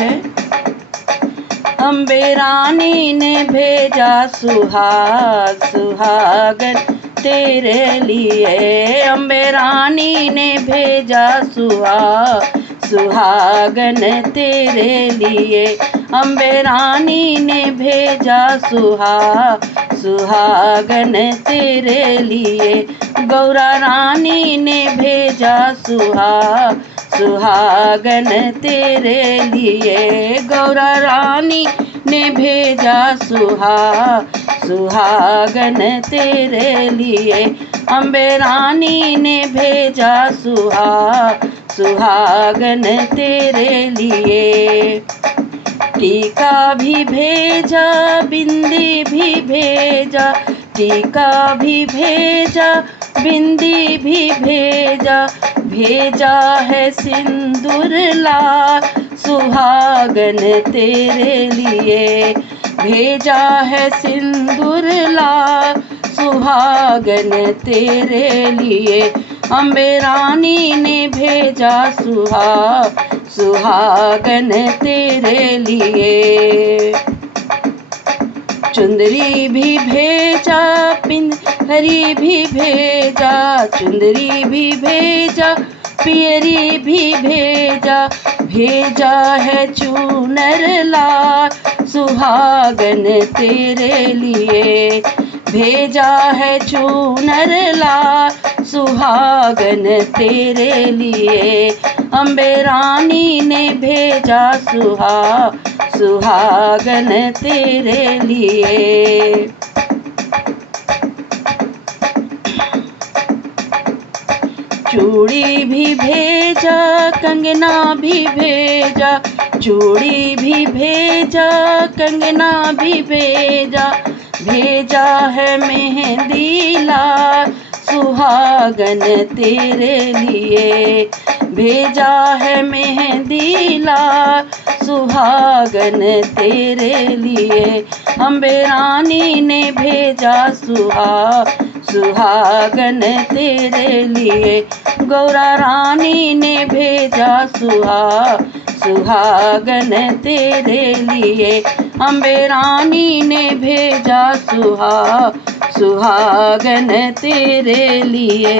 है। अम्बे रानी ने भेजा सुहाग सुहागन तेरे लिए। अम्बे रानी ने भेजा सुहागन तेरे लिए। अम्बे रानी ने भेजा सुहागन तेरे लिए। गौरा रानी ने भेजा सुहागन तेरे लिए। गौरा रानी ने भेजा सुहागन तेरे लिए। अम्बे रानी ने भेजा सुहागन तेरे लिए। टीका भी भेजा बिंदी भी भेजा। टीका भी भेजा बिंदी भी भेजा। भेजा है सिंदूर लाल सुहागन तेरे लिए। भेजा है सिंदूर लाल सुहागन तेरे लिए। अम्बे रानी ने भेजा सुहागन तेरे लिए। चुंदरी भी भेजा पिंजरी भी भेजा। चुंदरी भी भेजा पियरी भी भेजा। भेजा है चूनर लाल सुहागन तेरे लिए। भेजा है चूनर लाल सुहागन तेरे लिए। अम्बे रानी ने भेजा सुहागन तेरे लिए। चूड़ी भी भेजा कंगना भी भेजा। चूड़ी भी भेजा कंगना भी भेजा। भेजा है मेहंदी लाल सुहागन तेरे लिए। भेजा है मेहंदी लाल सुहागन तेरे लिए। अम्बे रानी ने भेजा सुहागन तेरे लिए। गौरा रानी ने भेजा सुहागन तेरे लिए। अम्बे रानी ने भेजा सुहागन तेरे लिए।